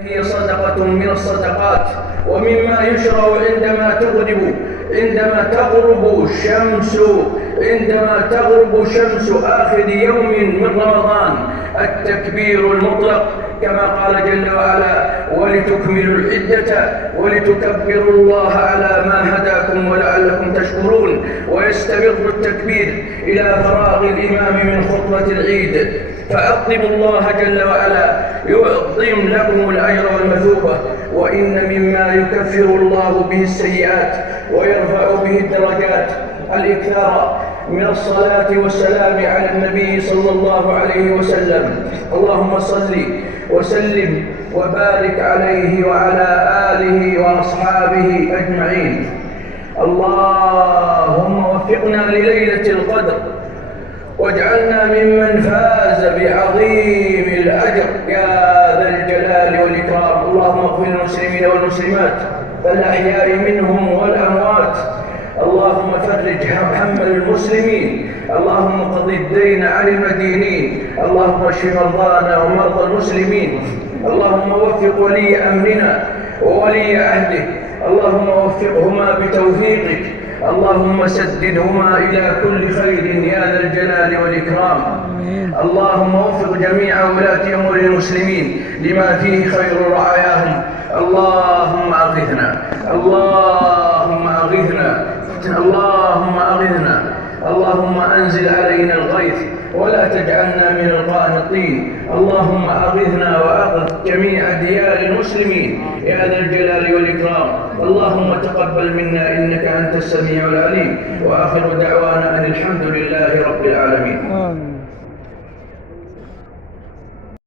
هي صدقة من الصدقات، ومما يشرع عندما تغرب شمس آخر يوم من رمضان التكبير المطلق، كما قال جل وعلا: ولتكملوا العدة ولتكبروا الله على ما هداكم ولعلكم تشكرون. ويستمر التكبير إلى فراغ الإمام من خطبة العيد، فأطلبوا الله جل وعلا يعظم لكم الأجر والمثوبة. وإن مما يكفر الله به السيئات ويرفع به الدرجات الإكثار من الصلاة والسلام على النبي صلى الله عليه وسلم. اللهم صل وسلم وبارك عليه وعلى آله وأصحابه أجمعين. اللهم وفقنا لليلة القدر واجعلنا ممن فاز بعظيم الأجر يا ذا الجلال والإكرام. اللهم اغفر للمسلمين والمسلمات الأحياء منهم والأموات. اللهم فرج هم المسلمين. اللهم قض الدين عن المدينين. اللهم اشف مرضانا ومرضى المسلمين. اللهم وفق ولي أمرنا وولي عهده. اللهم وفقهما بتوفيقك. اللهم سددهما إلى كل خير يا ذا الجلال والإكرام. اللهم وفق جميع ولاة أمور المسلمين لما فيه خير رعاياهم. اللهم أغثنا، اللهم أغثنا، اللهم أغثنا. اللهم أنزل علينا الغيث ولا تجعلنا من القانطين. اللهم أغثنا وأغث جميع ديار المسلمين يا ذا الجلال والإكرام. اللهم تقبل منا إنك أنت السميع العليم. وآخر دعوانا أن الحمد لله رب العالمين.